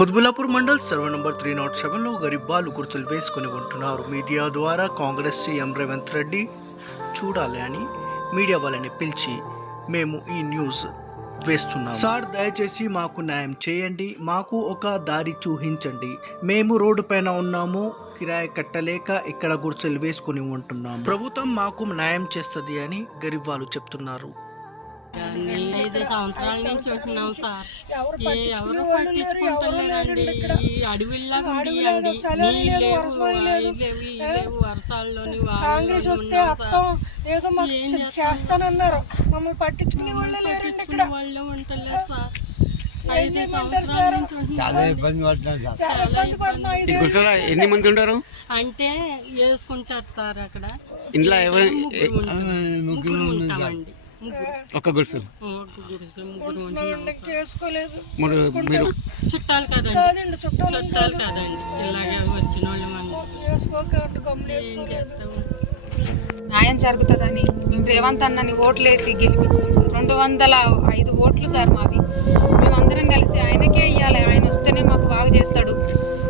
Qutbullapur mandal survey number three not సెవెన్లో గరీబాలు గుర్తులు వేసుకుని ఉంటున్నారు. మీడియా ద్వారా కాంగ్రెస్ సీఎం రేవంత్ రెడ్డి చూడాలి అని మీడియా వాళ్ళని పిలిచి మేము ఈ న్యూస్ వేస్తున్నాం సార్ దయచేసి మాకు న్యాయం చేయండి మాకు ఒక దారి చూపించండి. మేము రోడ్డు పైన ఉన్నాము కిరాయి కట్టలేక ఇక్కడ గుర్తులు వేసుకుని ఉంటున్నాము. ప్రభుత్వం మాకు న్యాయం చేస్తుంది అని గరీబ్ వాళ్ళు చెప్తున్నారు. ఐదు సంవత్సరాల నుంచి ఉంటున్నాం సార్. ఎవరు పట్టించుకుంటలేరండి. ఈ అడవిలా ఉండియండి వర్షాల్లోని కాంగ్రెస్ వస్తే అత్తం ఏదో మాకు చేస్తానన్నారు. మమ్మల్ని పట్టించుకునే వాళ్ళే లేరండి ఇక్కడ. వాళ్ళు ఉంటలేదు సార్. ఎన్ని మంది ఉంటారు? అంటే వేసుకుంటారు సార్ అక్కడ. ఇంట్లో ఎవరు ముగ్గురు ఉంటాం. ముగ్గురు ఉంటామండి. ముగ్గురు ఒక్క గుడిసె మరి చుట్టాలు కదండి. కాదండి చుట్టాలు చుట్టాలు కదండి. ఇలాగే వచ్చిన న్యాయం జరుగుతుందని మేము రేవంత్ అన్నని ఓట్లేసి గెలిపించినాం సార్. రెండు వందల ఐదు ఓట్లు సార్ మావి. మేమందరం కలిసి ఆయనకే ఇవ్వాలి ఆయన వస్తేనే మాకు బాగా చేస్తాడు.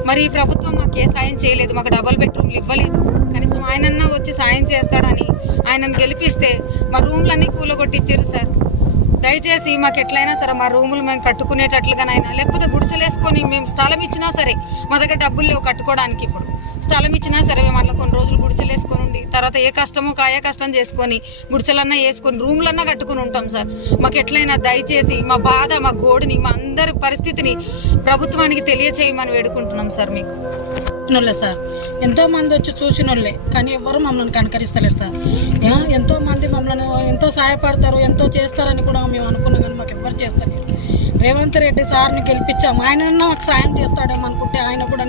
మరి ప్రభుత్వం మాకు ఏ సాయం చేయలేదు మాకు డబుల్ బెడ్రూమ్లు ఇవ్వలేదు. కనీసం ఆయనన్నా వచ్చి సాయం చేస్తాడని ఆయనను గెలిపిస్తే మా రూమ్లన్నీ కూలగొట్టించారు సార్. దయచేసి మాకు ఎట్లయినా సరే మా రూములు మేము కట్టుకునేటట్లుగానైనా లేకపోతే గుడిసెలేసుకొని మేము స్థలం ఇచ్చినా సరే మా దగ్గర డబ్బులు లేవు కట్టుకోవడానికి ఇప్పుడు. స్థలం ఇచ్చినా సరే మేము అట్లా కొన్ని రోజులు గుడిసెలు వేసుకొని ఉండి తర్వాత ఏ కష్టమో కాయ కష్టం చేసుకొని గుడిసెలన్నా వేసుకొని రూమ్లన్నా కట్టుకుని ఉంటాం సార్. మాకు ఎట్లయినా దయచేసి మా బాధ మా గోడుని మా అందరి పరిస్థితిని ప్రభుత్వానికి తెలియచేయమని వేడుకుంటున్నాం సార్ మీకు. చూసినోళ్ళే సార్ ఎంతో మంది వచ్చి చూసినోళ్ళే కానీ ఎవరు మమ్మల్ని కనకరిస్తలేరు సార్. ఎంతోమంది ఎంతో మంది మమ్మల్ని ఎంతో సహాయపడతారు ఎంతో చేస్తారని కూడా మేము అనుకున్నాం కానీ మాకు ఎవరు చేస్తలేరు. రేవంత్ రెడ్డి సార్ని గెలిపించాం. ఆయన మాకు సాయం చేస్తాడేమో అనుకుంటే ఆయన కూడా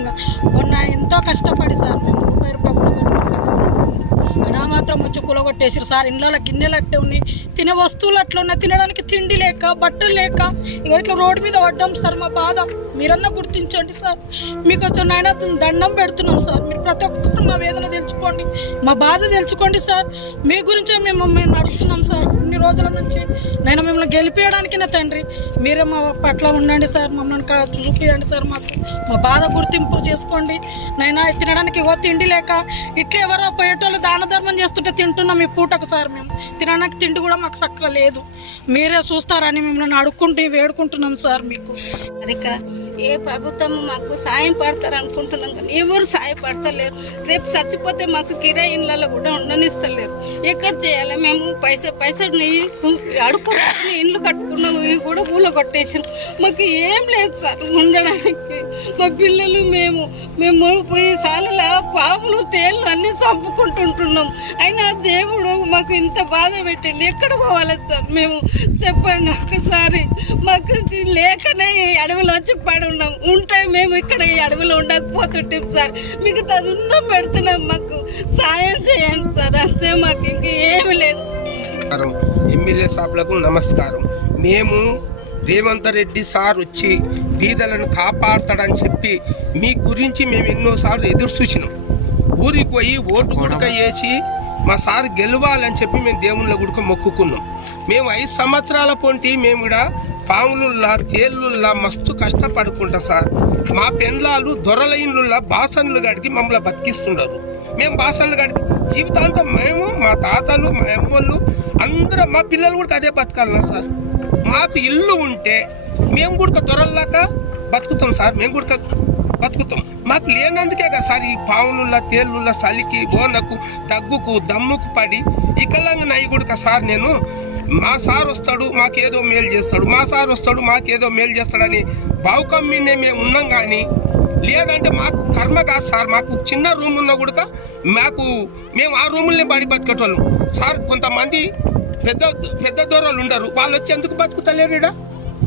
మొన్న ఎంతో కష్టపడి సార్ మేము రూపాయి రూపాయలు నా మాత్రం వచ్చి కూలగొట్టేసారు సార్. ఇండ్ల గిన్నెలు అట్టే ఉన్నాయి. తినే వస్తువులు అట్లా ఉన్నాయి తినడానికి తిండి లేక బట్టలు లేక ఇక ఇట్లా రోడ్డు మీద పడ్డాం సార్ మా బాధ. మీరన్నా గుర్తించండి సార్. మీకు వచ్చిన ఆయన దండం పెడుతున్నాం సార్. మీరు ప్రతి ఒక్కరు మా వేదన తెలుసుకోండి. మా బాధ తెలుసుకోండి సార్. మీ గురించే మేము మేము నడుస్తున్నాం సార్. ఇన్ని రోజుల నుంచి నేను మిమ్మల్ని గెలిపేయడానికి నా తండ్రి మీరే మా పట్ల ఉండండి సార్. మమ్మల్ని చూపించండి సార్ మాకు. మా బాధ గుర్తింపు చేసుకోండి. నైనా తినడానికి ఇగో తిండి లేక ఇట్లా ఎవరో పోయేటోళ్ళు దాన ధర్మం చేస్తుంటే తింటున్నాం ఈ పూటకు సార్ మేము. తినడానికి తిండి కూడా మాకు చక్కగా లేదు. మీరే చూస్తారని మిమ్మల్ని అడుక్కుంటూ వేడుకుంటున్నాం సార్ మీకు. మరి ఇక్కడ ఏ ప్రభుత్వం మాకు సాయం పడతారు అనుకుంటున్నాం కానీ ఎవరు సాయపడతలేరు రేపు చచ్చిపోతే మాకు కిరాయి ఇళ్ళలో కూడా ఉండనిస్తలేరు. ఎక్కడ చేయాలి? మేము పైసా పైసలు అడుపు ఇండ్లు కట్టుకున్నాము. ఇవి కూడా ఊళ్ళో కొట్టేసాం మాకు ఏం లేదు సార్ ఉండడానికి. మా పిల్లలు మేము మేము పోయి సాలలో పాములు తేళ్ళు అన్నీ చంపుకుంటుంటున్నాం. అయినా దేవుడు మాకు ఇంత బాధ పెట్టండి. ఎక్కడ పోవాలి సార్ మేము? చెప్పండి ఒకసారి. మాకు లేకనే అడవిలో వచ్చి పడి ఉన్నాం ఉంటే మేము ఇక్కడ ఈ అడవిలో ఉండకపోతుంటాం సార్. మీకు తదున్నం పెడుతున్నాం మాకు. సాయం చేయండి సార్. అంతే మాకు ఇంక ఏమి లేదు. ఎమ్మెల్యే సాబ్లకు నమస్కారం. మేము రేవంత్ రెడ్డి సార్ వచ్చి బీదలను కాపాడతాడని చెప్పి మీ గురించి మేము ఎన్నోసార్లు ఎదురు చూసినాం. ఊరికి పోయి ఓటు గుడక వేసి మా సార్ గెలవాలని చెప్పి మేము దేవుళ్ళ గుడక మొక్కుకున్నాం. మేము ఐదు సంవత్సరాల పొంటి మేము కూడా పావులుల్లా తేళ్ళుల్లా మస్తు కష్టపడుకుంటా సార్. మా పెండ్లాలు దొరల బాసన్లు గడికి మమ్మల్ని బతికిస్తున్నారు మేము బాసన్లు గడికి జీవితాంతం మేము మా తాతలు మా అమ్మోళ్ళు అందరం మా పిల్లలు కూడా అదే బతకాలన్నా సార్? మాకు ఇల్లు ఉంటే మేము కూడా దొరల్లాక బతుకుతాం సార్. మేము కూడా బతుకుతాం. మాకు లేనందుకే కదా సార్ ఈ పావులుల్లా తేళ్ళుల్ల చలికి బోనకు దగ్గుకు దమ్ముకు పడి ఇకలంగా నయ్యి కూడా సార్ నేను మా సార్ వస్తాడు మాకేదో మేలు చేస్తాడు. మా సార్ వస్తాడు మాకేదో మేలు చేస్తాడని బావుకం మీదే మేము ఉన్నాం కానీ లేదంటే మాకు కర్మ కాదు సార్. మాకు చిన్న రూమ్ ఉన్నా కూడా మాకు మేము ఆ రూముల్ని పడి బతికేటోళ్ళం. సార్ కొంతమంది పెద్ద పెద్ద దూరాలు ఉండరు. వాళ్ళు వచ్చి ఎందుకు బతుకుతలేరు ఈడ?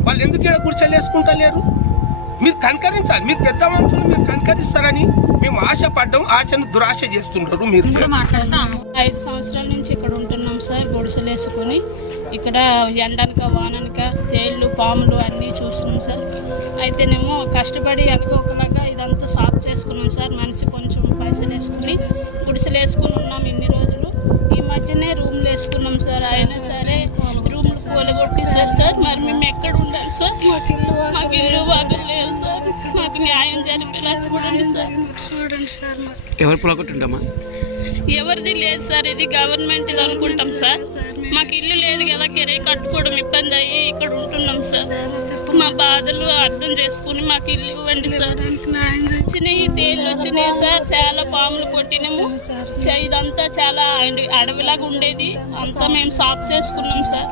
వాళ్ళు ఎందుకు ఈడ కూర్చోలేసుకుంటలేరు మీరు కనకరించాలి. మీరు పెద్ద మనుషులు మీరు కనకరిస్తారని మేము ఆశపడ్డం. ఆశను దురాశ చేస్తుంటారు మీరు ఐదు సంవత్సరాల నుంచి ఇక్కడ ఉంటున్నాం సార్ గొడుసులు వేసుకొని. ఇక్కడ ఎండనక వాననక తేళ్ళు పాములు అన్నీ చూస్తున్నాం సార్. అయితేనేమో కష్టపడి అనుకోకలాగా ఇదంతా సాఫ్ చేసుకున్నాం సార్. మనిషి కొంచెం పైసలు వేసుకుని గుడిసెలు వేసుకుని ఉన్నాం ఇన్ని రోజులు. ఈ మధ్యనే రూమ్లు వేసుకున్నాం సార్. అయినా సరే రూమ్లు కూలగొట్టేసారు సార్. మరి మేము ఎక్కడ ఉండాలి సార్? మాకు ఇల్లు వాకిలు లేవు సార్. మాకు న్యాయం జరిపేలా చూడండి సార్. చూడండి సార్ మాకు. ఎవరు పొలగొట్టుండమ్మా? ఎవరిది లేదు సార్ ఇది గవర్నమెంట్ అనుకుంటాం సార్. మాకు ఇల్లు లేదు కదా కిరాయి కట్టుకోవడం ఇబ్బంది అయ్యి ఇక్కడ ఉంటున్నాం సార్. మా బాధలు అర్థం చేసుకుని మాకు ఇల్లు ఇవ్వండి సార్. వచ్చినాయి తేళ్ళు వచ్చినాయి సార్ చాలా పాములు కొట్టినాము. చ- ఇదంతా చాలా అడవిలాగా ఉండేది. అంతా మేము సాఫ్ చేసుకున్నాం సార్.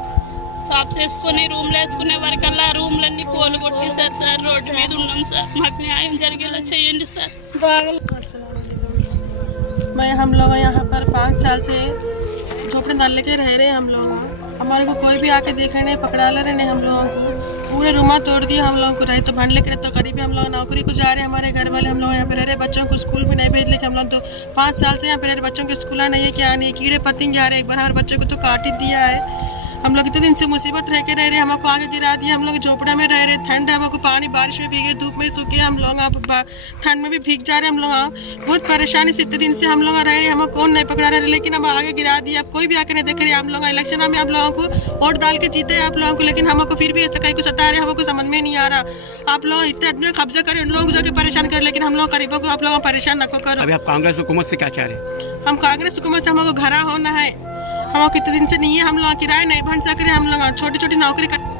సాఫ్ చేసుకుని రూమ్లు వేసుకునే వరకల్లా రూమ్లన్నీ పోలు కొట్టేశారు సార్ రోడ్డు మీద ఉన్నాం సార్. మాకు న్యాయం జరిగేలా చేయండి సార్. मैं, हम लोग यहाँ पर पाँच साल से झोपड़े डाल के रह रहे हैं हम लोग। हमारे को कोई भी आके देखने नहीं, पकड़ा ले रहे हम लोगों को। पूरे रूमा तोड़ दिया हम लोगों को, रहे तो भंड लेकर तो गरीबी हम लोग, नौकरी को जा रहे हमारे घर वाले। हम लोग यहाँ पे रह रहे बच्चों को स्कूल भी नहीं भेज लेके हम लोग तो पाँच साल से यहाँ पे रह रहे बच्चों के स्कूल नहीं है क्या नहीं कीड़े पतंग जा रहे एक बार हमारे बच्चों को तो काट ही दिया है। हम लोग इतने दिन से मुसीबत रह के रह रहे हैं हमको आगे गिरा दिया हम लोग झोपड़ा में रह रहे ठंड है हमको पानी बारिश में भीगे धूप में सूखे हम लोग आप ठंड में भी भीग जा रहे हैं हम लोग आप बहुत परेशानी से इतने दिन से हम लोग रह रहे हैं हमको कौन नहीं पकड़ा रहे लेकिन हम आगे गिरा दिया अब कोई भी आके नहीं देख रहे हम लोग इलेक्शन में आप लोगों को वोट डाल के जीते हैं आप लोगों को लेकिन हमको फिर भी ऐसा कहीं कुछ सता रहे हैं हमको समझ में नहीं आ रहा। आप लोग इतने आदमी कब्जा करें उन लोगों को जाके परेशान करें लेकिन हम लोग गरीबों को आप लोग परेशान न करो। अभी आप कांग्रेस हुकूमत से क्या चाह रहे हैं? हम कांग्रेस हुकूमत से हमको घरा होना है। हम कितने दिन से नहीं है हम लोग किराए नहीं भर सक रहे हम लोग छोटी छोटी नौकरी कर